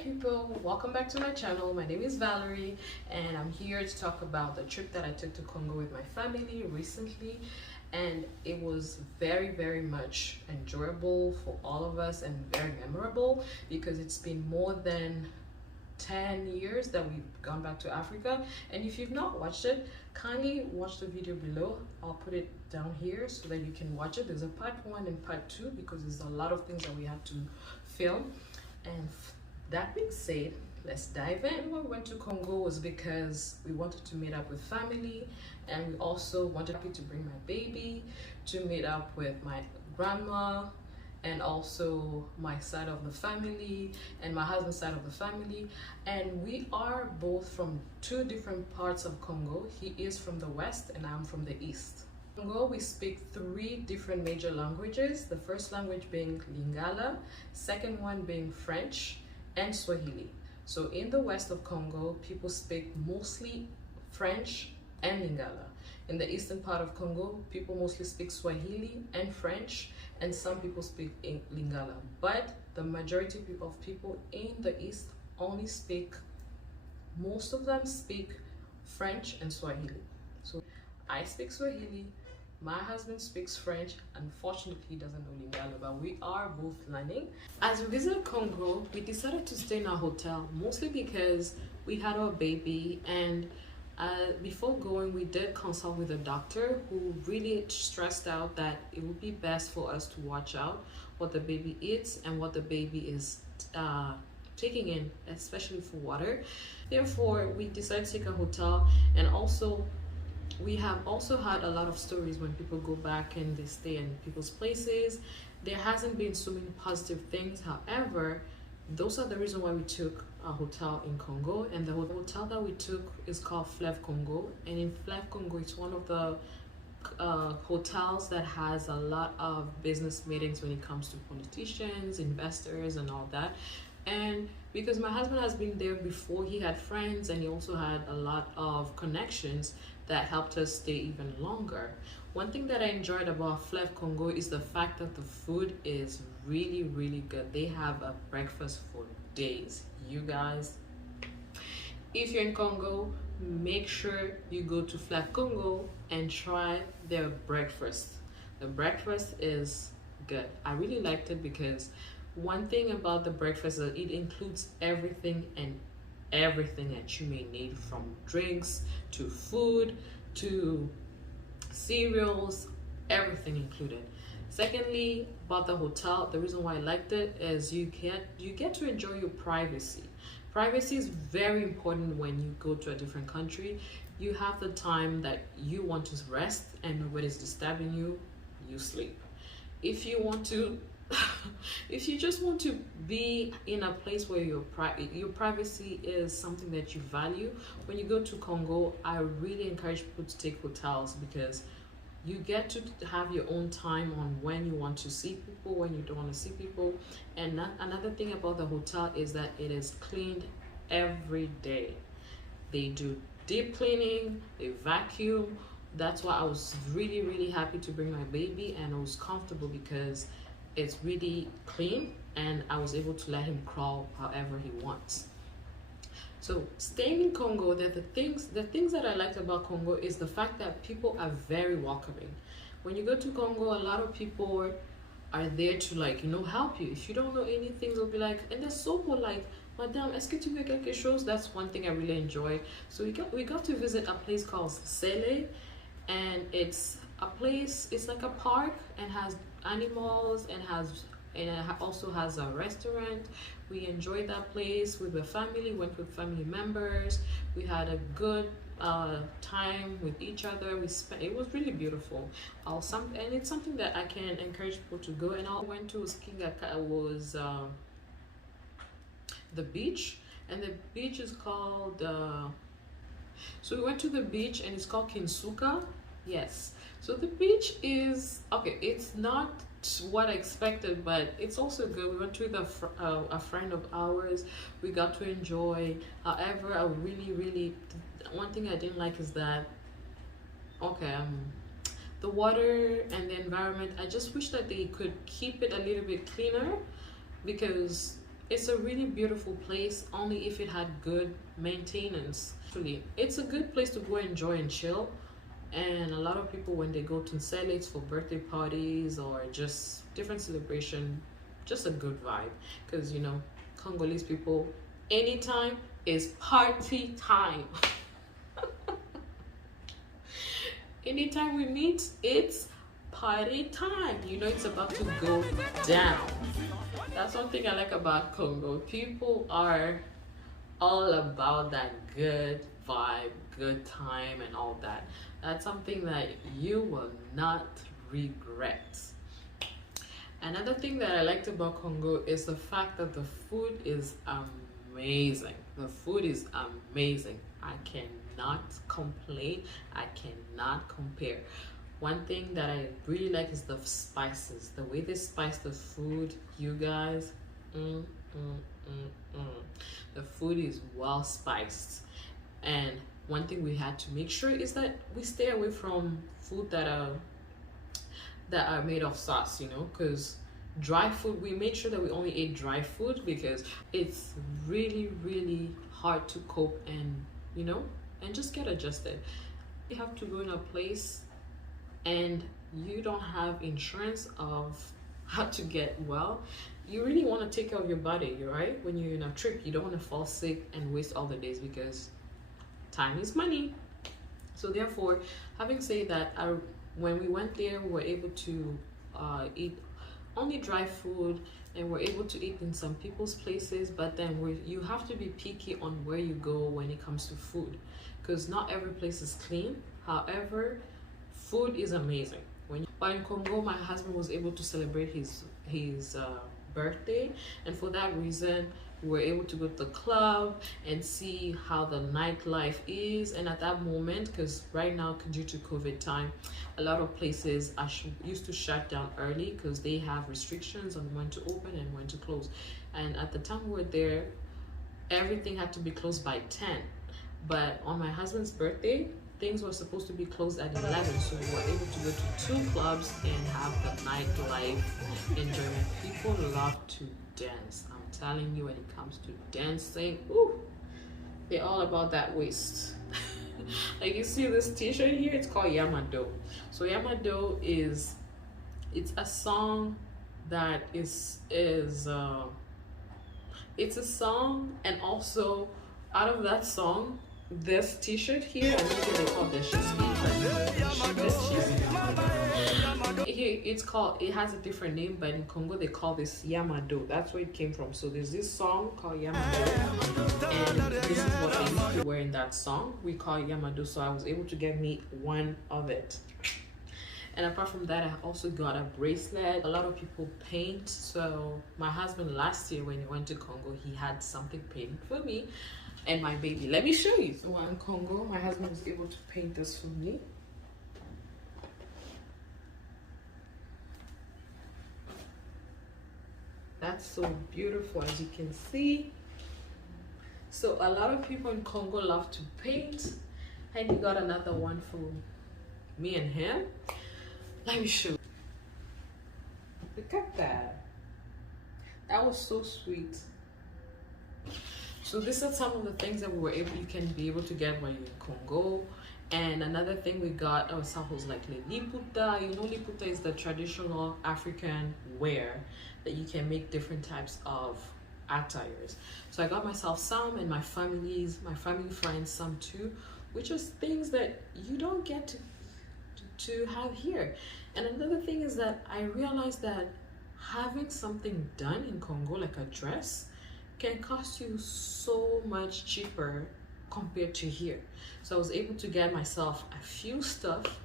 people, welcome back to my channel. My name is Valerie and I'm here to talk about the trip that I took to Congo with my family recently, and it was very much enjoyable for all of us and very memorable because it's been more than 10 years that we've gone back to Africa. And if you've not watched it, kindly watch the video below. I'll put it down here so that you can watch it. There's a part 1 and part 2 because there's a lot of things that we had to film. And that being said, let's dive in. Why we went to Congo was because we wanted to meet up with family, and we also wanted to bring my baby to meet up with my grandma and also my side of the family and my husband's side of the family. And we are both from 2 different parts of Congo. He is from the west and I'm from the east. In Congo, we speak 3 different major languages. The first language being Lingala, second one being French, and Swahili. So in the west of Congo, people speak mostly French and Lingala. In the eastern part of Congo, people mostly speak Swahili and French, and some people speak Lingala. But the majority of people in the east only speak, most of them speak French and Swahili. So I speak Swahili, my husband speaks French. Unfortunately, he doesn't know Lingala, but we are both learning. As we visited Congo, we decided to stay in a hotel, mostly because we had our baby, and before going, we did consult with a doctor who really stressed out that it would be best for us to watch out what the baby eats and what the baby is taking in, especially for water. Therefore, we decided to take a hotel. And also, we have also had a lot of stories when people go back and they stay in people's places. There hasn't been so many positive things. However, those are the reason why we took a hotel in Congo, and the hotel that we took is called Fleuve Congo. And in Fleuve Congo, it's one of the hotels that has a lot of business meetings when it comes to politicians, investors, and all that. And because my husband has been there before, he had friends and he also had a lot of connections that helped us stay even longer. One thing that I enjoyed about Fleuve Congo is the fact that the food is really good. They have a breakfast for days. You guys, if you're in Congo, make sure you go to Fleuve Congo and try their breakfast. The breakfast is good. I really liked it because one thing about the breakfast is that it includes everything that you may need, from drinks to food to cereals, everything included. Secondly, about the hotel, the reason why I liked it is you get to enjoy your privacy. Privacy is very important when you go to a different country. You have the time that you want to rest and nobody's disturbing you, you sleep. If you want to if you just want to be in a place where your privacy is something that you value, when you go to Congo, I really encourage people to take hotels because you get to have your own time on when you want to see people, when you don't want to see people. And another thing about the hotel is that it is cleaned every day. They do deep cleaning, they vacuum. That's why I was really happy to bring my baby, and I was comfortable because it's really clean and I was able to let him crawl however he wants. So staying in Congo, the things that I liked about Congo is the fact that people are very welcoming. When you go to Congo, a lot of people are there to help you. If you don't know anything, they'll be like, and they're so polite. Madame, est-ce que tu veux quelque chose? That's one thing I really enjoy. So we got to visit a place called Sele, and it's a place, it's like a park and has animals and it also has a restaurant. We enjoyed that place with the family, went with family members. We had a good time with each other. It was really beautiful. And it's something that I can encourage people to go. And I went to was the beach, and the beach is called so we went to the beach and it's called Kinsuka. Yes, so the beach is okay. It's not what I expected, but it's also good. We went with a friend of ours. We got to enjoy. However, I really one thing I didn't like is that the water and the environment. I just wish that they could keep it a little bit cleaner, because It's a really beautiful place, only if it had good maintenance. Actually, it's a good place to go enjoy and chill. And a lot of people, when they go to Nsele for birthday parties or just different celebration, just a good vibe. Because, you know, Congolese people, anytime is party time. Anytime we meet, it's party time. You know, it's about to go down. That's one thing I like about Congo. People are all about that good vibe, good time, and all that. That's something that you will not regret. Another thing that I liked about Congo is the fact that the food is amazing. The food is amazing. I cannot complain. I cannot compare. One thing that I really like is the spices. The way they spice the food, you guys. The food is well spiced. And one thing we had to make sure is that we stay away from food that are made of sauce, you know, because dry food, we made sure that we only ate dry food because it's really hard to cope and, you know, and just get adjusted. You have to go in a place and you don't have insurance of how to get well. You really want to take care of your body, right? When you're in a trip, you don't want to fall sick and waste all the days because time is money. So therefore, having said that, when we went there, we were able to eat only dry food, and we're able to eat in some people's places. But then you have to be picky on where you go when it comes to food, because not every place is clean. However, food is amazing. But in Congo, my husband was able to celebrate his birthday, and for that reason we were able to go to the club and see how the nightlife is. And at that moment, because right now due to COVID time, a lot of places used to shut down early because they have restrictions on when to open and when to close. And at the time we were there, everything had to be closed by 10. But on my husband's birthday, things were supposed to be closed at 11, so we were able to go to 2 clubs and have the nightlife enjoyment. People love to dance. I'm telling you, when it comes to dancing, ooh, they're all about that waist. Like you see this t-shirt here, it's called Yamado. So Yamado it's a song that it's a song, and also out of that song, this t-shirt here, I don't know what they call this here, it has a different name, but in Congo they call this Yamado. That's where it came from. So there's this song called Yamado, and this is what they used to wear in that song. We call it Yamado, so I was able to get me one of it. And apart from that, I also got a bracelet. A lot of people paint, so my husband last year when he went to Congo, he had something painted for me and my baby. Let me show you. So in Congo, my husband was able to paint this for me. That's so beautiful, as you can see. So a lot of people in Congo love to paint, and he got another one for me and him. Let me show you. Look at that. That was so sweet. So these are some of the things that you can be able to get when you're in Congo. And another thing we got samples like liputa. You know, liputa is the traditional African wear that you can make different types of attires. So I got myself some, and my family friends some too, which is things that you don't get to have here. And another thing is that I realized that having something done in Congo, like a dress, can cost you so much cheaper compared to here. So I was able to get myself a few stuff,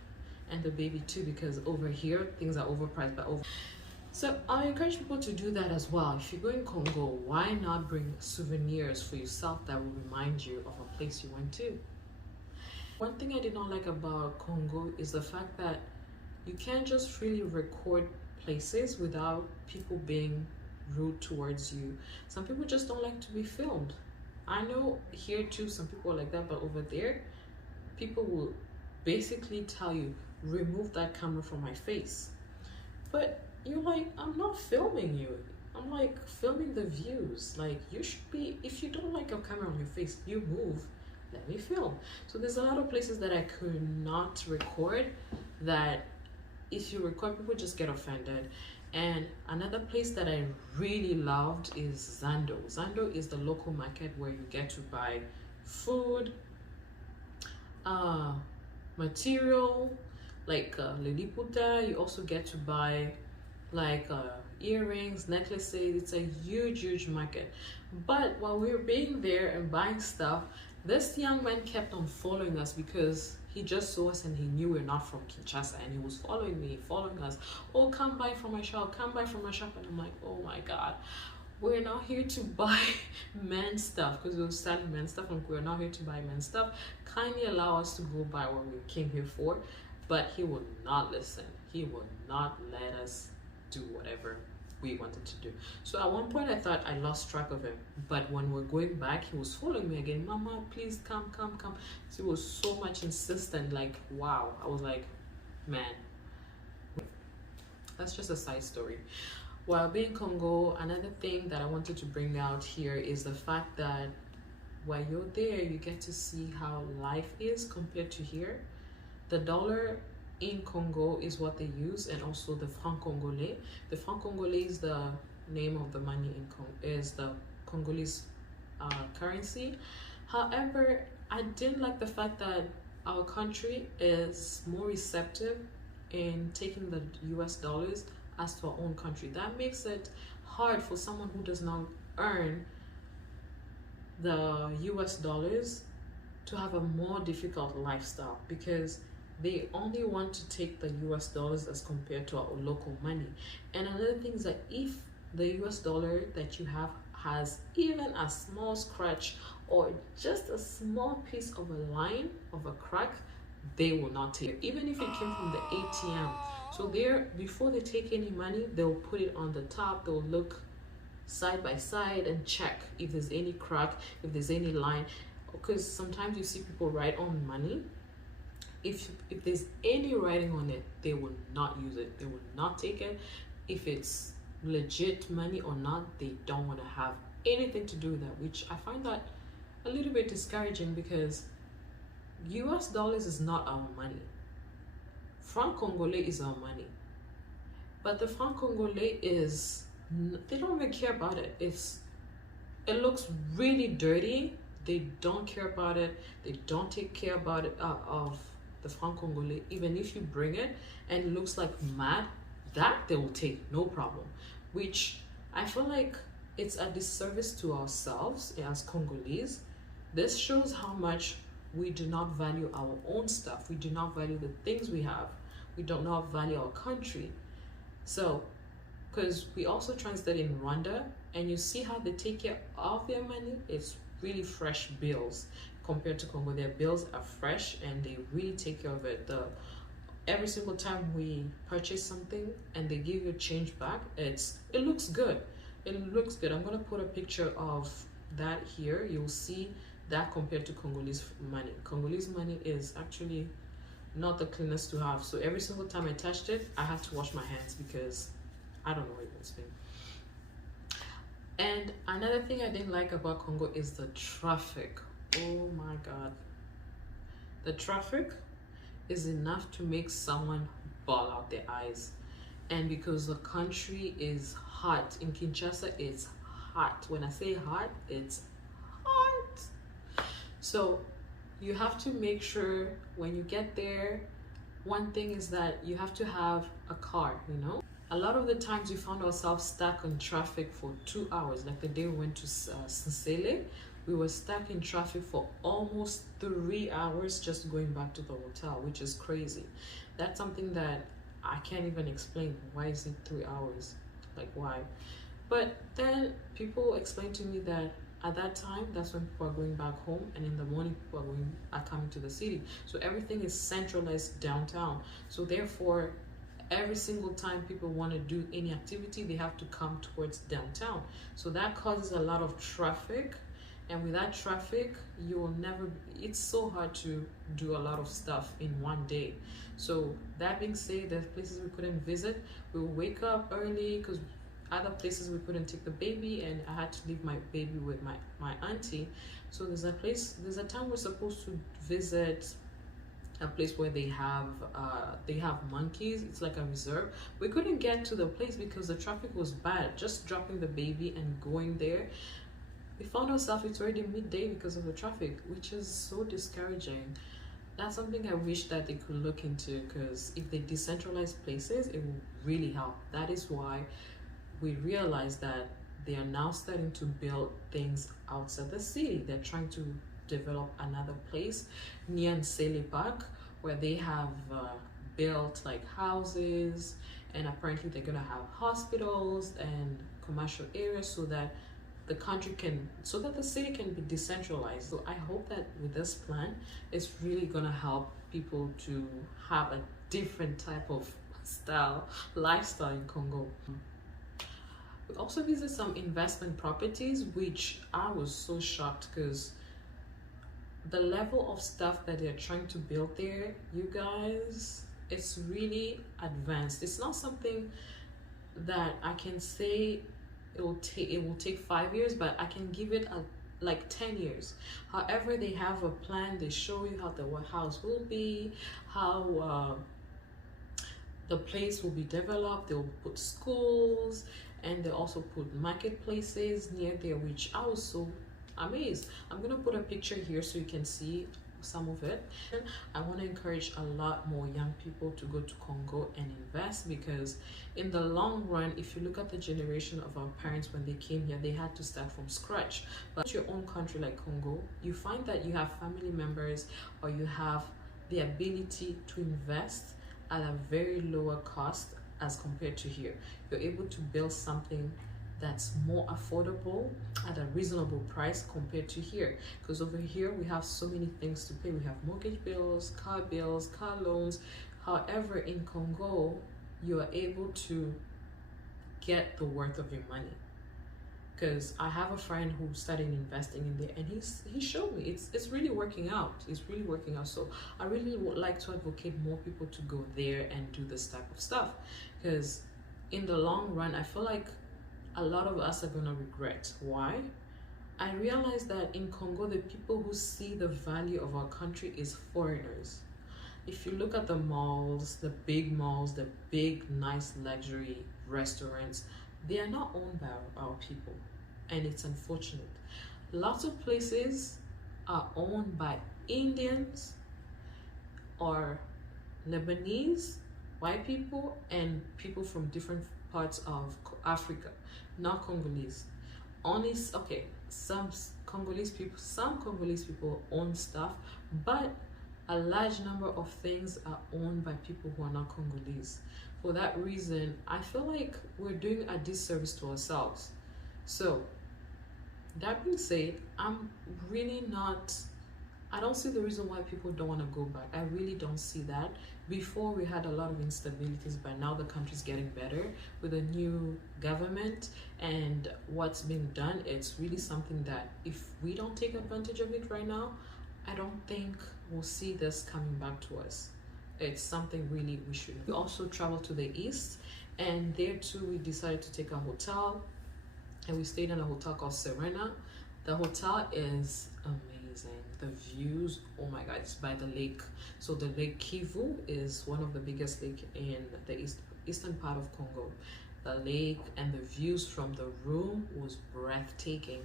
and the baby too, because over here things are overpriced. So I encourage people to do that as well. If you go in Congo, why not bring souvenirs for yourself that will remind you of a place you went to? One thing I did not like about Congo is the fact that you can't just freely record places without people being rude towards you. Some people just don't like to be filmed. I know here too some people are like that, but over there people will basically tell you, remove that camera from my face. But you're like, I'm not filming you. I'm like, filming the views. Like, you should be, if you don't like your camera on your face, you move, let me film. So there's a lot of places that I could not record, that if you record, people just get offended. And another place that I really loved is Zando. Zando is the local market where you get to buy food, material, like liliputa. You also get to buy like earrings, necklaces. It's a huge market. But while we were being there and buying stuff, this young man kept on following us because he just saw us and he knew we're not from Kinshasa, and he was following me, following us. Oh, come buy from my shop, come buy from my shop. And I'm like, oh my God, we're not here to buy men's stuff, because we were selling men's stuff, and we're not here to buy men's stuff. Kindly allow us to go buy what we came here for. But he would not listen. He would not let us do whatever we wanted to do. So at one point I thought I lost track of him, but when we're going back, he was following me again. Mama, please come. So he was so much insistent, like, wow. I was like, man. That's just a side story. While being Congo, another thing that I wanted to bring out here is the fact that while you're there, you get to see how life is compared to here. The dollar in Congo is what they use, and also the franc congolais. The franc congolais is the name of the money in is the Congolese currency. However, I didn't like the fact that our country is more receptive in taking the US dollars as to our own country. That makes it hard for someone who does not earn the US dollars to have a more difficult lifestyle, because they only want to take the US dollars as compared to our local money. And another thing is that if the US dollar that you have has even a small scratch or just a small piece of a line of a crack, they will not take it, even if it came from the ATM. So there, before they take any money, they'll put it on the top. They'll look side by side and check if there's any crack, if there's any line, because sometimes you see people write on money. If there's any writing on it, they will not use it. They will not take it. If it's legit money or not, they don't want to have anything to do with that, which I find that a little bit discouraging, because US dollars is not our money. Franc congolais is our money. But the franc congolais is, they don't even care about it. It looks really dirty. They don't care about it. They don't take care about it of the franc congolais. Even if you bring it and it looks like mad, that they will take, no problem. Which I feel like it's a disservice to ourselves as Congolese. This shows how much we do not value our own stuff. We do not value the things we have. We do not value our country. So, because we also translated in Rwanda, and you see how they take care of their money. It's really fresh bills compared to Congo. Their bills are fresh and they really take care of it. Every single time we purchase something and they give you change back, it looks good. It looks good. I'm gonna put a picture of that here. You'll see that compared to Congolese money. Congolese money is actually not the cleanest to have. So every single time I touched it, I had to wash my hands because I don't know what it was been. And another thing I didn't like about Congo is the traffic. Oh my God. The traffic is enough to make someone bawl out their eyes. And because the country is hot, in Kinshasa it's hot. When I say hot, it's hot. So you have to make sure when you get there, one thing is that you have to have a car, you know? A lot of the times we found ourselves stuck in traffic for 2 hours. Like the day we went to Sisele, we were stuck in traffic for almost 3 hours just going back to the hotel, which is crazy. That's something that I can't even explain. Why is it 3 hours? Like, why? But then people explained to me that at that time, that's when people are going back home, and in the morning people are coming to the city. So everything is centralized downtown. So therefore, every single time people want to do any activity, they have to come towards downtown. So that causes a lot of traffic, and with that traffic, you will never, it's so hard to do a lot of stuff in one day. So that being said, there's places we couldn't visit. We'll wake up early because other places we couldn't take the baby, and I had to leave my baby with my auntie. So there's a time we're supposed to visit a place where they have monkeys. It's like a reserve. We couldn't get to the place because the traffic was bad. Just dropping the baby and going there, we found ourselves it's already midday because of the traffic, which is so discouraging. That's something I wish that they could look into, because if they decentralize places, it will really help. That is why we realize that they are now starting to build things outside the city. They're trying to develop another place near Nsele Park where they have built like houses, and apparently they're gonna have hospitals and commercial areas so that the city can be decentralized. So I hope that with this plan, it's really gonna help people to have a different type of lifestyle in Congo. We also visit some investment properties, which I was so shocked because the level of stuff that they're trying to build there, you guys, it's really advanced. It's not something that I can say it will take 5 years, but I can give it like 10 years. However, they have a plan. They show you how the house will be, how the place will be developed. They'll put schools, and they also put marketplaces near there, which I was so amazed. I'm gonna put a picture here so you can see some of it. I want to encourage a lot more young people to go to Congo and invest, because in the long run, if you look at the generation of our parents when they came here, they had to start from scratch. But your own country like Congo, you find that you have family members, or you have the ability to invest at a very lower cost as compared to here. You're able to build something that's more affordable at a reasonable price compared to here, because over here we have so many things to pay. We have mortgage bills, car loans. However, in Congo, you are able to get the worth of your money, because I have a friend who started investing in there, and he showed me it's really working out. It's really working out. So I really would like to advocate more people to go there and do this type of stuff, because in the long run, I feel like a lot of us are gonna regret. Why? I realize that in Congo, the people who see the value of our country is foreigners. If you look at the malls, the big nice luxury restaurants, they are not owned by our people, and it's unfortunate. Lots of places are owned by Indians or Lebanese, white people, and people from different parts of Africa, not Congolese. Some Congolese people own stuff, but a large number of things are owned by people who are not Congolese. For that reason, I feel like we're doing a disservice to ourselves. So that being said, I don't see the reason why people don't want to go back. I really don't see that. Before, we had a lot of instabilities, but now the country's getting better with a new government, and what's being done, it's really something that if we don't take advantage of it right now, I don't think we'll see this coming back to us. It's something really we should. We also traveled to the east, and there too we decided to take a hotel, and we stayed in a hotel called Serena. The hotel is amazing. The views, oh my god, it's by the lake. So the lake Kivu is one of the biggest lake in the eastern part of Congo. The lake and the views from the room was breathtaking,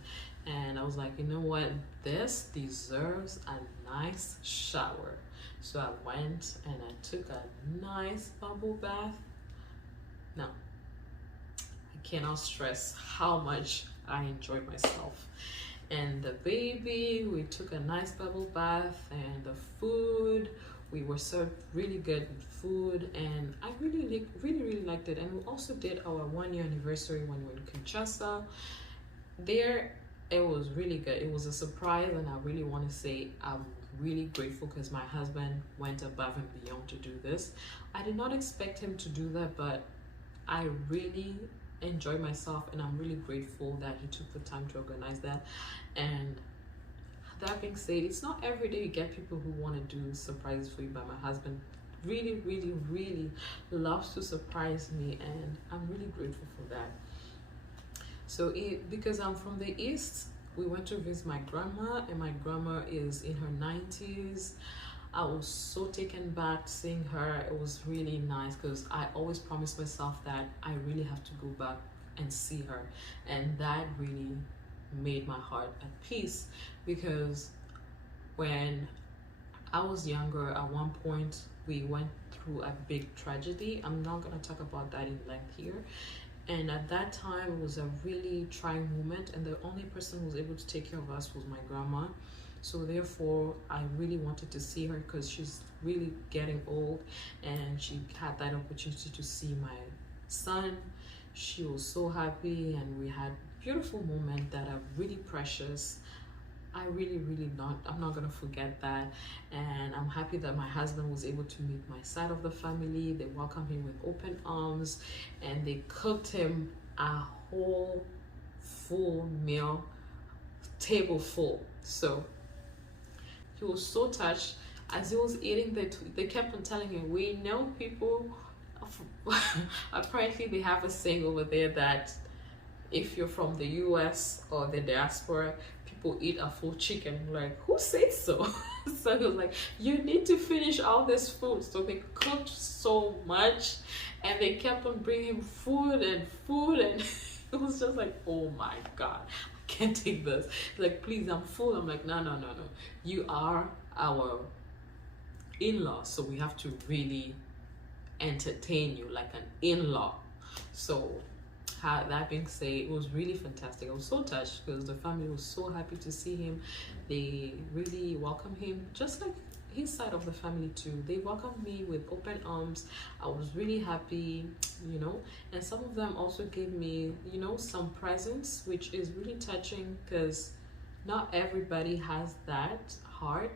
and I was like, you know what, this deserves a nice shower. So I went and I took a nice bubble bath. Now, I cannot stress how much I enjoyed myself. And the baby, we took a nice bubble bath, and the food, we were served really good food, and I really liked it. And we also did our 1-year anniversary when we were in Kinshasa. There, it was really good. It was a surprise, and I really want to say I'm really grateful because my husband went above and beyond to do this. I did not expect him to do that, but I really enjoyed myself, and I'm really grateful that he took the time to organize that. And that being said, it's not every day you get people who want to do surprises for you, but my husband really loves to surprise me, and I'm really grateful for that. So because I'm from the East, we went to visit my grandma, and my grandma is in her 90s. I was so taken back seeing her. It was really nice because I always promised myself that I really have to go back and see her, and that really made my heart at peace. Because when I was younger, at one point we went through a big tragedy. I'm not going to talk about that in length here. And at that time, it was a really trying moment, and the only person who was able to take care of us was my grandma. So therefore, I really wanted to see her because she's really getting old, and she had that opportunity to see my son. She was so happy, and we had beautiful moments that are really precious. I really not, I'm not gonna forget that. And I'm happy that my husband was able to meet my side of the family. They welcomed him with open arms, and they cooked him a whole full meal, table full. So he was so touched. As he was eating, they kept on telling him, we know people apparently they have a saying over there that if you're from the US or the diaspora, people eat a full chicken. Like, who says so? So he was like, you need to finish all this food. So they cooked so much, and they kept on bringing food, and it was just like, oh my God, I can't take this. Like, please, I'm full. I'm like, no. You are our in-law, so we have to really entertain you like an in-law. So that being said, it was really fantastic. I was so touched because the family was so happy to see him. They really welcomed him, just like his side of the family too. They welcomed me with open arms. I was really happy, and some of them also gave me, some presents, which is really touching because not everybody has that heart.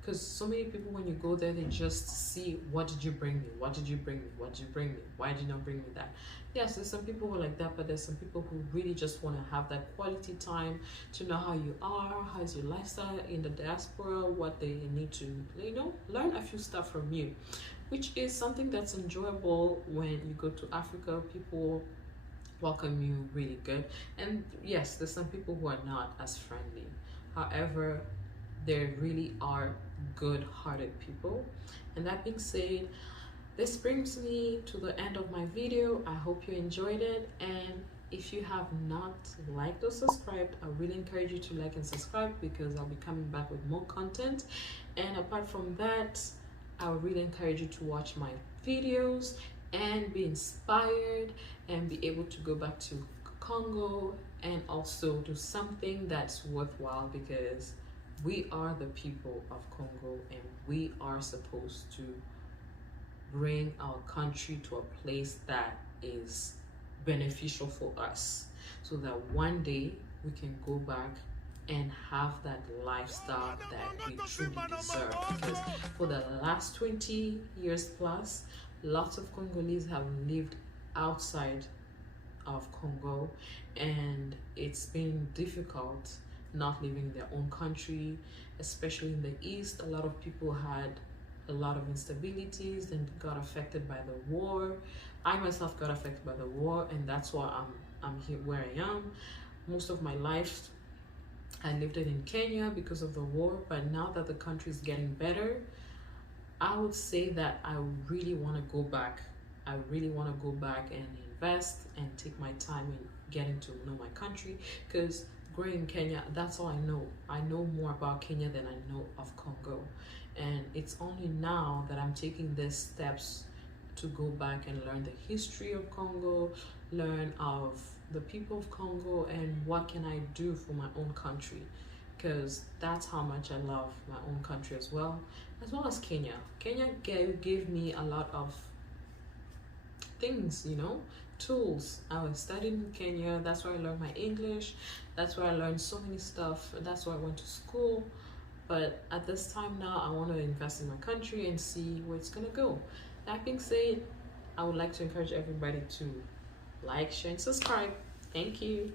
Because so many people, when you go there, they just see, what did you bring me? What did you bring me? What did you bring me? Why did you not bring me that? Yes, there's some people who are like that, but there's some people who really just want to have that quality time to know how you are, how's your lifestyle in the diaspora, what they need to, learn a few stuff from you, which is something that's enjoyable when you go to Africa. People welcome you really good. And yes, there's some people who are not as friendly. However, there really are good-hearted people. And that being said, this brings me to the end of my video. I hope you enjoyed it, and if you have not liked or subscribed, I really encourage you to like and subscribe because I'll be coming back with more content. And apart from that, I would really encourage you to watch my videos and be inspired and be able to go back to Congo and also do something that's worthwhile, because we are the people of Congo, and we are supposed to bring our country to a place that is beneficial for us, so that one day we can go back and have that lifestyle that we truly deserve. Because for the last 20 years plus, lots of Congolese have lived outside of Congo, and it's been difficult not living in their own country, especially in the East. A lot of people had a lot of instabilities and got affected by the war. I myself got affected by the war, and that's why I'm here where I am. Most of my life I lived it in Kenya because of the war, but now that the country is getting better, I would say that I really want to go back. I really want to go back and invest and take my time in getting to know my country, because growing in Kenya, that's all I know. I know more about Kenya than I know of Congo. And it's only now that I'm taking these steps to go back and learn the history of Congo, learn of the people of Congo, and what can I do for my own country, because that's how much I love my own country as well as Kenya. Kenya gave me a lot of things, tools. I was studying in Kenya. That's where I learned my English. That's where I learned so many stuff. That's where I went to school. But at this time now, I want to invest in my country and see where it's gonna go. That being said, I would like to encourage everybody to like, share, and subscribe. Thank you.